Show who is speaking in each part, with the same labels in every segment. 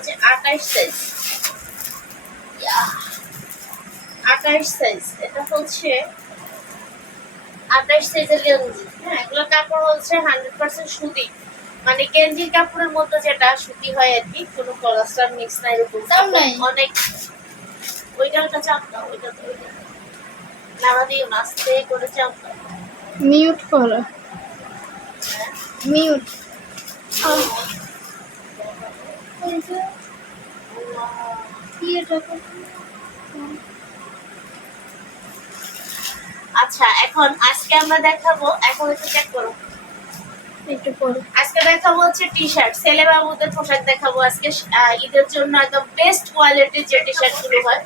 Speaker 1: হচ্ছে আঠাইশ সাইজ আঠাইশ সাইজ এটা হচ্ছে আঠাইশ সাইজের গেঞ্জি। হ্যাঁ এগুলো কাপড় হচ্ছে হান্ড্রেড পার্সেন্ট সুতি। মানে গেঞ্জির কাপড়ের মতো যেটা সুতি হয় আর কি কোনো পলাস্টার মিক্স নাই এরকম? অনেক। ওইটা ওইটা চাপ দাও ওইটা তো ওইটা নাড়া দিও না আস্তে করে চাপ দাও।
Speaker 2: মিউট করো।
Speaker 1: আচ্ছা এখন আজকে আমরা দেখাবো এখন একটু চেক করো।
Speaker 2: একটু পরে
Speaker 1: আজকে দেখাবো হচ্ছে টি শার্ট ছেলে বাবুদের পোশাক দেখাবো আজকে ঈদের জন্য একদম বেস্ট কোয়ালিটির যে টি শার্টগুলো হয়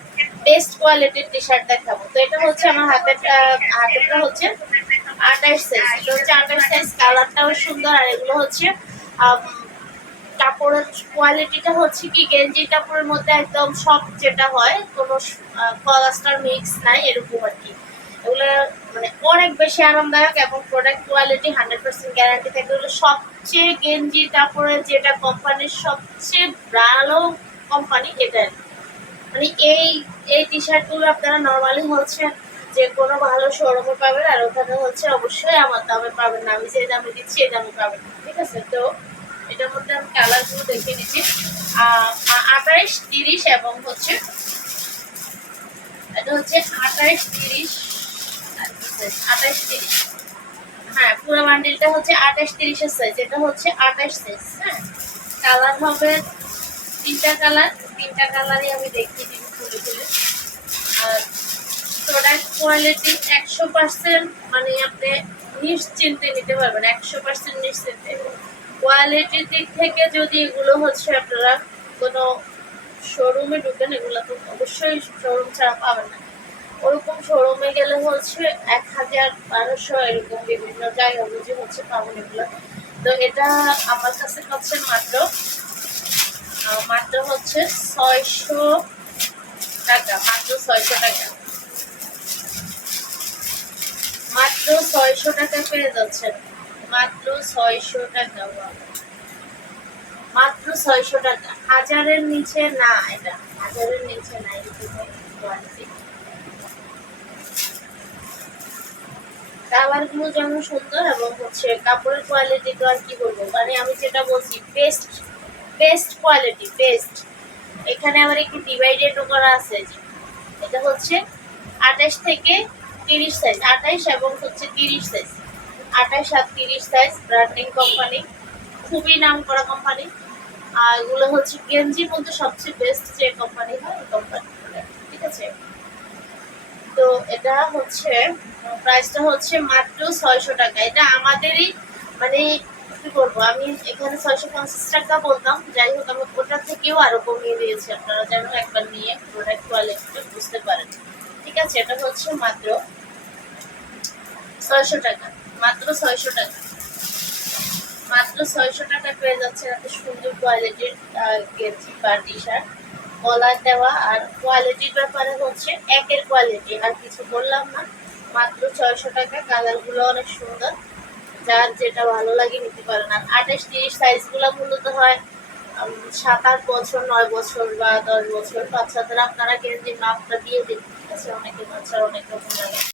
Speaker 1: বেস্ট কোয়ালিটির টি শার্ট দেখাবো। তো এটা হচ্ছে আমার হাতের আহ, হাতেরটা হচ্ছে আঠাশ সাইজ এটা হচ্ছে আঠাশ সাইজ কালারটাও সুন্দর আর এগুলো হচ্ছে কাপড়ের কোয়ালিটিটা হচ্ছে কি, গেঞ্জি কাপড়ের মধ্যে একদম সফট যেটা হয়, কোনো পলাস্টার মিক্স নাই, এরকম আর কি। এগুলো মানে অনেক বেশি আরামদায়ক এবং product quality hundred percent guarantee থাকে এগুলো সবচেয়ে গেঞ্জি কাপড়ের যেটা কোম্পানির সবচেয়ে ভালো কোম্পানি এটা মানে এই এই টি শার্টগুলো আপনারা নর্মালি হচ্ছে যে কোনো ভালো শোরুমে পাবেন, আর ওখানে হচ্ছে অবশ্যই আমার দামে পাবেন না। আমি যে দামে দিচ্ছি, এই দামে পাবেন ঠিক আছে? তো এটার মধ্যে আমি কালারগুলো দিচ্ছি আঠাইশ, তিরিশ এবং হচ্ছে এটা হচ্ছে তিরিশ তিরিশ। হ্যাঁ পুরো বান্ডিলটা হচ্ছে তিরিশের সাইজ এটা হচ্ছে সাইজ হ্যাঁ। কালার হবে তিনটা কালার, তিনটা কালারই আমি দেখিয়ে দিব খুলে খুলে। আর প্রোডাক্ট কোয়ালিটি একশো পার্সেন্ট মানে আপনি নিশ্চিন্তে নিতে পারবেন, একশো পার্সেন্ট নিশ্চিন্তে। কোয়ালিটির দিক থেকে যদি এগুলো হচ্ছে আপনারা কোনো শোরুমে ঢুকেন, এগুলো তো অবশ্যই শোরুম ছাড়া পাবেন না। ওরকম শোরুমে গেলে হচ্ছে এক হাজার বারোশো এরকম বিভিন্ন জায়গা বুঝে হচ্ছে পাবেন এগুলো। তো এটা আমার কাছে হচ্ছে মাত্র মাত্র হচ্ছে ছয়শো টাকা, মাত্র ছয়শো টাকা। মাত্র ছয়শো টাকা পেয়ে যাচ্ছেন। মাত্র ছয়শো টাকা মাত্র ছয়শো টাকা হাজারের নিচে না এটা, হাজারের নিচে না এরকমগুলো যেমন সুন্দর এবং হচ্ছে কাপড়ের কোয়ালিটি তো আর কি বলব মানে আমি যেটা বলছি বেস্ট বেস্ট কোয়ালিটি বেস্ট এখানে আবার একটু ডিভাইডেডও করা আছে এটা হচ্ছে আঠাশ থেকে তিরিশ সাইজ আঠাইশ এবং হচ্ছে তিরিশ সাইজ আঠাইশ আর তিরিশ সাইজ ব্র্যান্ডিং কোম্পানি খুবই নাম করা কোম্পানি আর এগুলো হচ্ছে গেঞ্জির মধ্যে সবচেয়ে বেস্ট যে কোম্পানি হয়, ওই কোম্পানি ঠিক আছে? তো এটা হচ্ছে প্রাইসটা হচ্ছে মাত্র ছয়শো টাকা। এটা আমাদেরই মানে কি বলব, আমি এখানে ছয়শো পঞ্চাশ টাকা বলতাম। যাই হোক আমি ওটার থেকেও আরও কমিয়ে দিয়েছি আপনারা যেন একবার নিয়ে প্রোডাক্ট কোয়ালিটিটা বুঝতে পারেন। ঠিক আছে, এটা হচ্ছে মাত্র ছয়শো টাকা। মাত্র ছয়শো টাকা। মাত্র ছয়শো টাকা পেয়ে যাচ্ছে এত সুন্দর কোয়ালিটির গেঞ্জি বা টি শার্ট গলায় দেওয়া। আর কোয়ালিটির ব্যাপারে হচ্ছে একের কোয়ালিটি আর কিছু বললাম না। মাত্র ছয়শো টাকা, কালারগুলো অনেক সুন্দর। যার যেটা ভালো লাগে নিতে পারেন। আর আঠাশ তিরিশ সাইজগুলো মূলত হয় সাত আট বছর, নয় বছর বা দশ বছর। বাচ্চাদের আপনারা গেঞ্জির মাপটা দিয়ে দিন। ঠিক আছে, অনেকে বাচ্চার অনেক রকম লাগে।